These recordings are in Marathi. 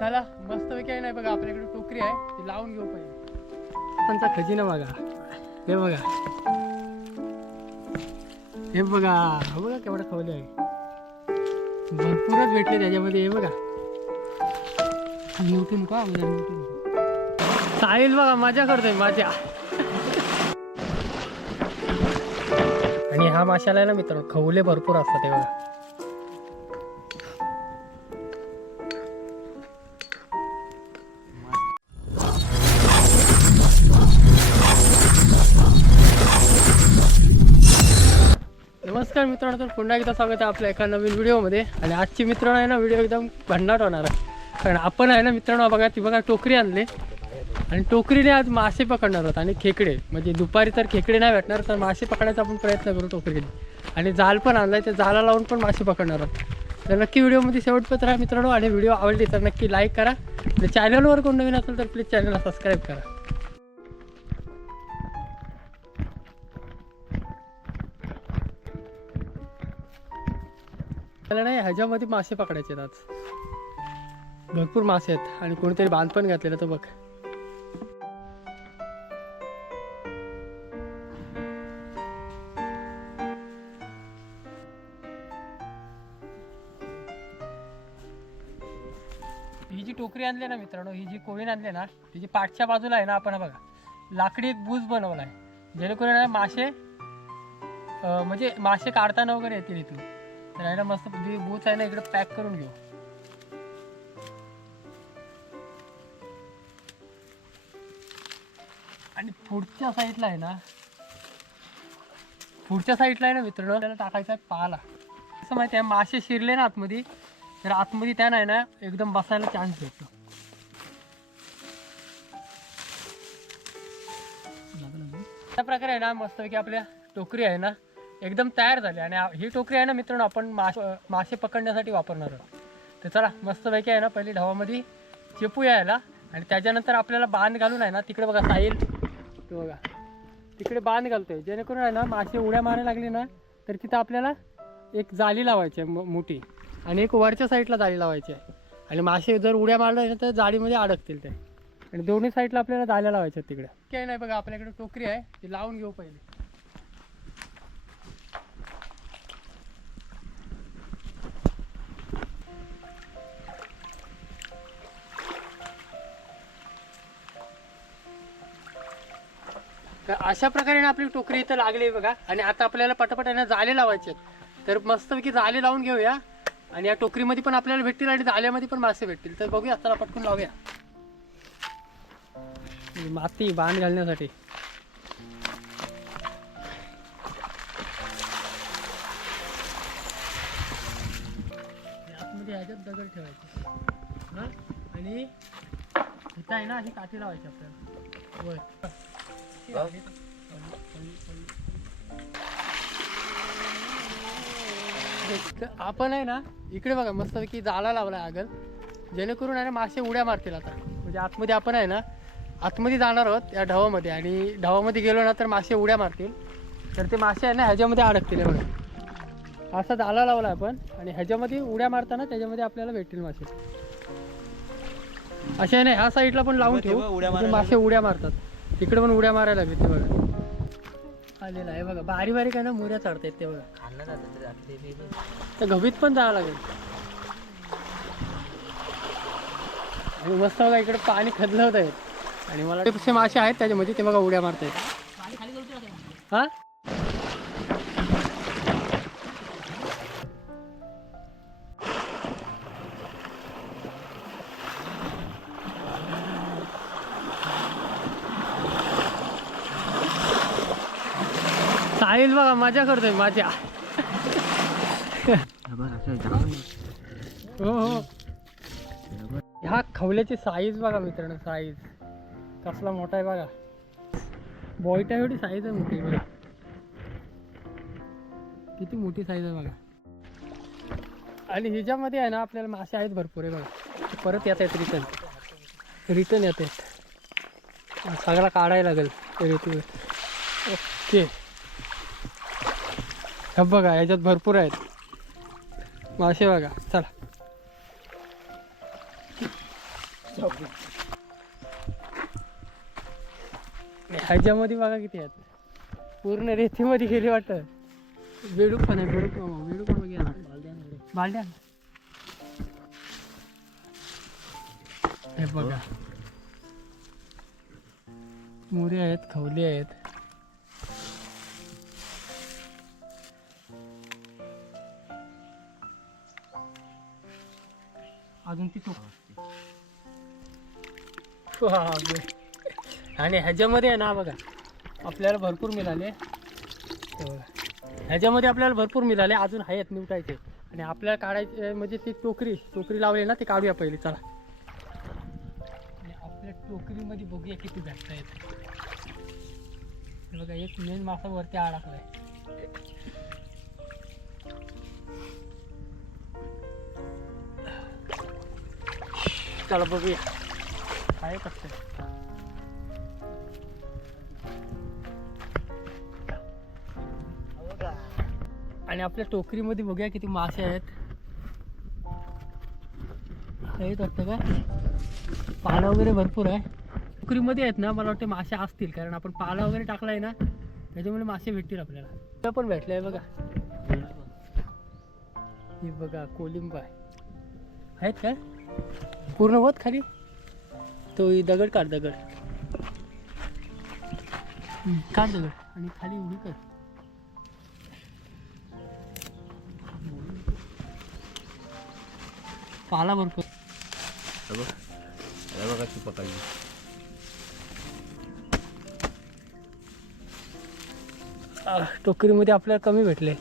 चला मस्त काही नाही बघा आपल्याकडे टोकरी आहे ती लावून घेऊ पाहिजे त्यांचा खजिना बघा. हे बघा. हे बघा हो बघा केवढं खवले आहे. भरपूरच भेटले त्याच्यामध्ये हे बघा. निवटू का? म्हणजे निवटू साहिल बघा मजा करतोय मजा. आणि हा माशाला आहे ना मित्रांनो खवले भरपूर असतात हे बघा. मित्रांनो तर पुन्हा एकदा स्वागत आहे आपल्या एका नवीन व्हिडिओमध्ये. आणि आजची मित्रांनो आहे ना व्हिडिओ एकदम भन्नाट होणार आहे. कारण आपण आहे ना मित्रांनो बघा ती बघा टोकरी आणली. आणि टोकरीने आज मासे पकडणार आहोत आणि खेकडे. म्हणजे दुपारी तर खेकडे नाही भेटणार तर मासे पकडायचा आपण प्रयत्न करू टोकरीने. आणि जाल पण आणलाय त्या जाला लावून पण मासे पकडणार आहोत. तर नक्की व्हिडिओमध्ये शेवटपत्र राहा मित्रांनो. आणि व्हिडिओ आवडली तर नक्की लाईक करा. आणि चॅनलवर कोण नवीन असेल तर प्लीज चॅनलला सबस्क्राईब करा. त्याला नाही ह्याच्यामध्ये मासे पकडायचे आज. भरपूर मासे आहेत आणि कोणीतरी बांध पण घातलेलं तो बघ. ही जी टोकरी आणली ना मित्रांनो ही जी कोळी आणली ना तिची पाठच्या बाजूला आहे ना आपण बघा लाकडी एक बूज बनवला आहे. जेणेकरून मासे म्हणजे मासे काढताना वगैरे येतील इथून. तर मस्त जी बूच आहे ना इकडे पॅक करून घेऊ. आणि पुढच्या साईडला आहे ना पुढच्या साईडला आहे ना मित्रांनो त्याला टाकायचा आहे पाला. असं माहिती आहे मासे शिरले ना आतमध्ये तर आतमध्ये त्या नाही ना एकदम बसायला चान्स भेटतो. अशा प्रकारे आहे ना मस्तपैकी आपल्या टोकरी आहे ना एकदम तयार झाले. आणि आ- ही टोकरी आहे ना मित्रांनो आपण मासे मासे पकडण्यासाठी वापरणार आहोत. तर चला मस्तपैकी आहे ना पहिली ढवामध्ये चेपूया यायला आणि त्याच्यानंतर आपल्याला बांध घालून आहे ना तिकडे बघा साईल तो बघा. तिकडे बांध घालतोय. जेणेकरून आहे ना मासे उड्या मारायला लागली ना तर तिथं आपल्याला एक जाळी लावायची आहे मो- मोठी. आणि एक वरच्या साईडला जाळी लावायची आहे. आणि मासे जर उड्या मारल्या ना तर जाळीमध्ये अडकतील ते. आणि दोन्ही साईडला आपल्याला जाळ्या लावायच्या आहेत तिकडे. काही नाही बघा आपल्याकडे टोकरी आहे. ती लावून घेऊ पहिले. तर अशा प्रकारे ना आपली टोकरी इथं लागली बघा. आणि आता आपल्याला पटापट आहे जाळे लावायचे आहेत. तर मस्तपैकी जाळे लावून घेऊया. आणि या टोकरीमध्ये पण आपल्याला भेटतील आणि जाळ्यामध्ये पण मासे भेटतील. तर बघूया आता पटकन लावूया. माती बांध घालण्यासाठी. आतमध्ये ह्याच्यात दगड ठेवायचे. हा? आणि इथं आहे ना ही काठी लावायची आपल्याला. वर. तर आपण आहे ना इकडे बघा मस्तपैकी जाळा लावला आगल जेणेकरून आहे ना मासे उड्या मारतील आता. म्हणजे आतमध्ये आपण आहे ना आतमध्ये जाणार आहोत या ढवामध्ये. आणि ढवामध्ये गेलो ना तर मासे उड्या मारतील. तर ते मासे आहे ना ह्याच्यामध्ये अडकतील बघा. असा जाळा लावला आपण. आणि ह्याच्यामध्ये उड्या मारताना त्याच्यामध्ये आपल्याला भेटतील मासे. असे आहे ना ह्या साईडला पण लावून ठेवू. मासे उड्या मारतात. तिकडे पण उड्या मारायला भेटते बघा. आलेला आहे बघा. बारी बारीक आहे ना मुऱ्या चढतायत ते बघा. तर गभीत पण जावं लागेल. आणि मस्त बघा इकडे पाणी खदलं होत आहे आणि मला मासे आहेत त्याच्यामध्ये ते बघा उड्या मारतायत. हा? बघा मजा करतोय माझ्या हो हो. ह्या खवल्याची साईज बघा मित्रांनो साईज कसला मोठा आहे बघा. बॉयटा एवढी साईज आहे मोठी बघा. किती मोठी साईज आहे बघा. आणि ह्याच्यामध्ये आहे ना आपल्याला मासे आहेत भरपूर आहे बघा. परत येत आहेत रिटर्न रिटर्न येत आहेत. सगळा काढायला लागेल. रेती ओके हे बघा याच्यात भरपूर आहेत. मासे बघा चला. ह्याच्यामध्ये बघा किती आहेत. पूर्ण रेतीमध्ये गेली वाटतं. बेडूक पण आहे बेडूक बेडूक पण बघा बालड्या हे बघा. मुरे आहेत खवले आहेत. अजून ती टोक आणि ह्याच्यामध्ये आहे ना बघा आपल्याला भरपूर मिळाले. ह्याच्यामध्ये आपल्याला भरपूर मिळाले अजून आहेत निवटायचे आणि आपल्याला काढायचे म्हणजे ती टोकरी टोकरी लावली ना ती काढूया पहिली चला. आणि आपल्या टोकरीमध्ये बघूया किती भेटता येते बघा एक मेन मासा वरती अडकलाय चला बघूया. काय कसं आणि आपल्या टोकरीमध्ये बघूया किती मासे आहेत. आहेत वाटतं का? पाला वगैरे भरपूर आहे. टोकरीमध्ये आहेत ना मला वाटतं मासे असतील कारण आपण पाला वगैरे टाकलाय ना त्याच्यामुळे मासे भेटतील आपल्याला. ते पण भेटले बघा. हे बघा कोलिंब आहे. आहेत का? पूर्ण होत खाली? तो दगड काढ दगड. काढ दगड आणि खाली उडी कर. पाला भरपूर. बघा ती पकडली टोकरीमध्ये आपल्याला कमी भेटले.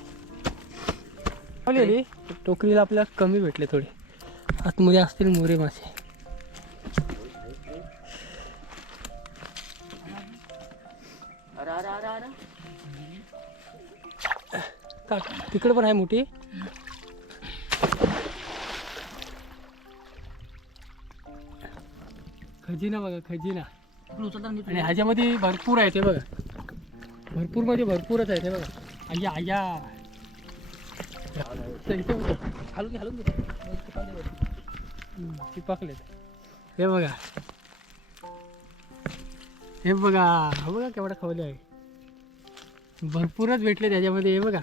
टोकरीला आपल्याला कमी भेटले थोडे. आतमध्ये असतील मोरे मासे. का तिकडे पण आहे मोठी. खजिना बघा खजिना. आणि ह्याच्यामध्ये भरपूर आहे ते बघा. भरपूर म्हणजे भरपूरच आहे ते बघा. अय्या अय्या हलून हलून चिपकलेत. हे बघा. हे बघा हा बघा केवढा खवले आहे. भरपूरच भेटले त्याच्यामध्ये हे बघा.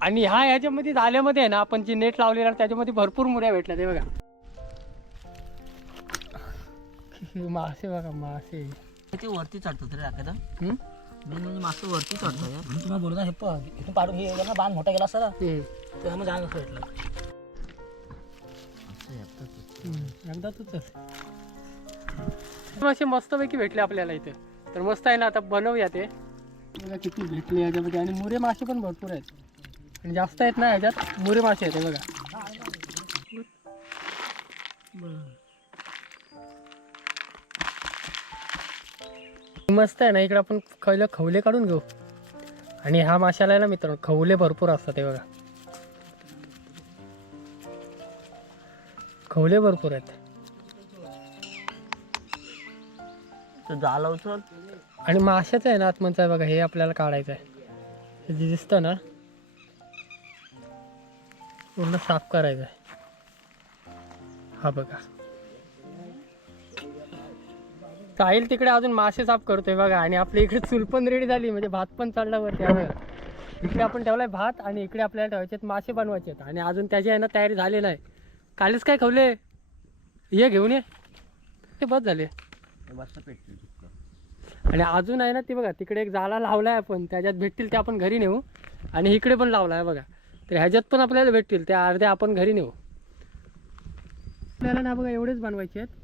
आणि हा ह्याच्यामध्ये झाल्यामध्ये आहे ना आपण जे नेट लावलेला त्याच्यामध्ये भरपूर मुऱ्या भेटल्या ते बघा. मासे बघा मासे. ते वरती चढतो तरी राखायचा म्हणजे मास्तर वरती तुम्हाला हे पण इथून पाडून हे ना बांध मोठा गेला असता. तेव्हा मग जाणं भेटलं एकदा तूच असे मस्तपैकी भेटले आपल्याला इथे. तर मस्त आहे ना आता बनवूया ते. बघा किती भेटले याच्यामध्ये. आणि मुरे मासे पण भरपूर आहेत. आणि जास्त आहेत ना ह्याच्यात मुरे मासे आहेत हे बघा. मस्त आहे ना इकडे आपण खवले खवले काढून घेऊ. आणि हा माशाला आहे ना मित्रांनो खवले भरपूर असतात हे बघा. खवले भरपूर आहेत. तर झालं उचल आणि माशाचं आहे ना आतमनचं आहे बघा हे आपल्याला काढायचं आहे जे दिसतं ना पूर्ण साफ करायचं आहे हा बघा. साहिल तिकडे अजून मासे साफ करतोय बघा. आणि आपल्या इकडे चूल पण रेडी झाली. म्हणजे भात पण चालला वरती त्यामुळे इकडे आपण ठेवलाय भात आणि इकडे आपल्याला ठेवायचे आहेत मासे बनवायचे आहेत. आणि अजून त्याची आहे ना तयारी झाली नाही कालच काय खवले ये घेऊन ये. ते बस झाले. आणि अजून आहे ना ते बघा तिकडे एक जाला लावलाय आपण. त्याच्यात भेटतील ते आपण घरी नेऊ. आणि इकडे पण लावलाय बघा. तर ह्याच्यात पण आपल्याला भेटतील. त्या अर्ध्या आपण घरी नेऊ. आपल्याला ना बघा एवढेच बनवायचे आहेत.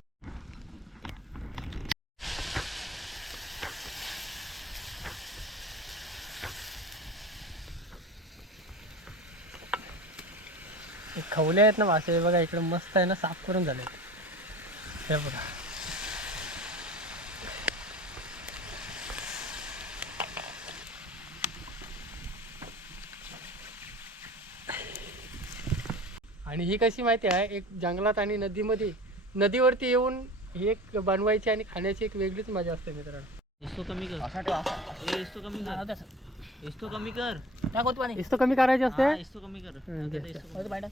खवले आहेत ना मासे बघा इकडे मस्त आहे ना साफ करून झाले हे बघा. आणि ही कशी माहिती आहे एक जंगलात आणि नदीमध्ये नदीवरती येऊन ही एक बनवायची आणि खाण्याची एक वेगळीच मजा असते मित्रांनो. कमी कर. हे कमी कर. इसतो कमी कर. नाही होत पाणी. इसतो कमी करायचे असते? इसतो कमी कर.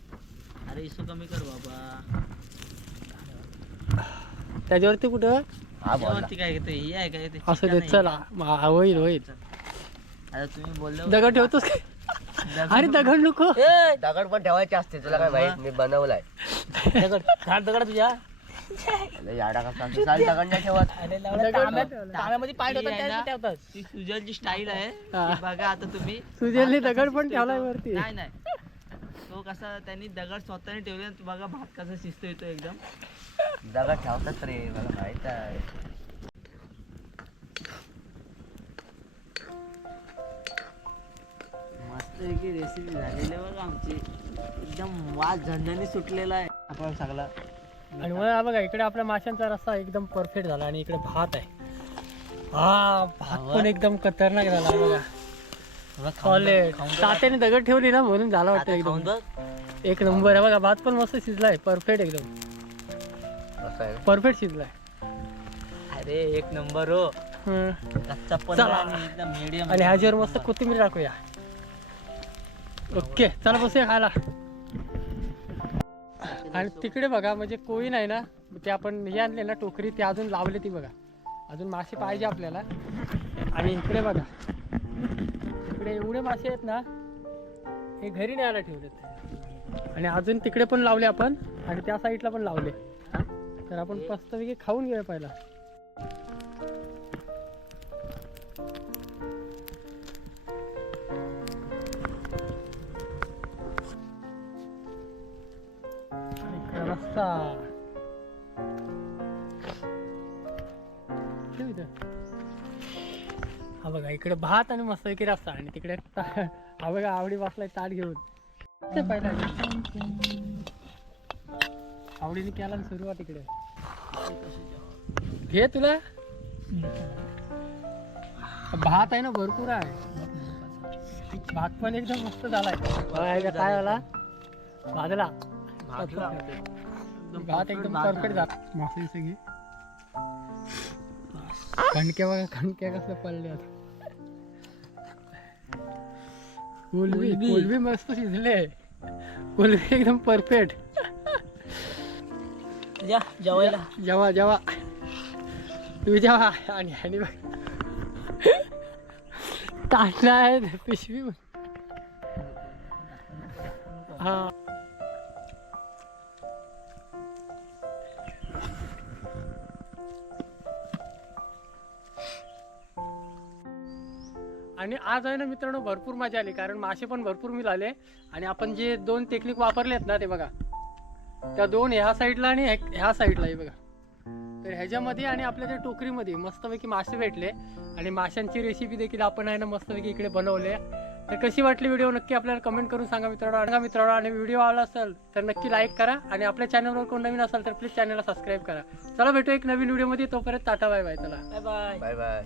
अरे इसतो कमी कर बाबा. त्याच्यावरती कुठं? काय घेते ही आहे काय ते असं चिकन दे आहे. चला होईल. होईल आता तुम्ही बोललो दगड ठेवतोस काय? अरे दगड नको. दगड पण ठेवायचे असते तुला काय माहीत? मी बनवलाय. दगड. घाट दगड तुझ्या. याडा कसा असतो? चाल दगड नाही ठेवत. अरे दगड तांब्यात- ठेवला. तांब्यामध्ये पाय ती ठेवतात आहे त्यात ना? ठेवतात. ती सुजलची स्टाईल आहे. हा. ती बघा आता तुम्ही. सुजलने दगड पण ठेवलाय. वरती. नाही नाही. कसा त्यांनी दगड स्वतःने ठेवले आणि बघा भात कसा शिजतो येतो एकदम. दगड ठेवतात रे मला माहीत आहे. मस्त पैकी रेसिपी झालेली आहे बघा आमची. एकदम वास झणझणी सुटलेला आहे. आपण सगळा आणि मग हा बघा इकडे आपल्या माशांचा रस्ता एकदम परफेक्ट झाला आणि इकडे भात आहे. हा भात पण एकदम खतरनाक झाला बघा. सॉलिड तात्याने दगड ठेवली ना म्हणून झाला वाटतं एकदम. एक नंबर आहे बघा भात पण मस्त शिजलाय परफेक्ट एकदम. परफेक्ट शिजलाय. अरे एक नंबर हो. हम्म. कच्चा पण चला. आणि एकदम मीडियम आणि ह्याच्यावर मस्त कोथिंबीर टाकूया. ओके चला बसूया खायला. आणि तिकडे बघा म्हणजे कोळी नाही ना ते आपण हे आणले ना टोकरी ते अजून लावले ती बघा. अजून मासे पाहिजे आपल्याला. आणि इकडे बघा. इकडे एवढे मासे आहेत ना हे घरी न्यायला ठेवलेत. आणि अजून तिकडे पण लावले आपण आणि त्या साईडला पण लावले. तर आपण मस्तपैकी खाऊन घेऊया पहिला. रस्ता हा बघा इकडे भात आणि मस्त पैकी रस्सा आणि तिकडे हा बघा आवडी बसलाय ताट घेऊन. ते पहिला आवडीने केला ना सुरुवात इकडे. घे तुला. भात आहे ना भरपूर आहे. भात पण एकदम मस्त झालाय. काय झाला? भाजला. भात एकदम परफेक्ट झाला. मासे सगळी कणक्या बघा कणक्या कसं पडल्या कोलबी कोलबी मस्त शिजले. कोलबी एकदम परफेक्ट. या जेवायला. जेवा जेवा. तू जेवा. आणि आणि बघ. ताटला आहे पिशवी. हा. आज आहे ना मित्रांनो भरपूर मजा आली. कारण मासे पण भरपूर मिळाले. आणि आपण जे दोन टेक्निक वापरलेत ना ते बघा. त्या दोन ह्या साईडला आणि ह्या- साईडला हे बघा. तर ह्याच्यामध्ये आणि आपल्या त्या टोकरीमध्ये मस्तपैकी मासे भेटले. आणि माशांची रेसिपी देखील आपण आहे ना मस्तपैकी इकडे बनवले. तर कशी वाटली व्हिडिओ नक्की आपल्याला कमेंट करून सांगा मित्रांनो. सांगा मित्रांनो आणि व्हिडिओ आला असेल तर नक्की लाईक करा. आणि आपल्या चॅनलवर कोण नवीन असेल तर प्लीज चॅनलला सबस्क्राईब करा. चला भेटू एक नवीन व्हिडिओमध्ये तोपर्यंत टाटा बाय बाय चला. Bye bye bye bye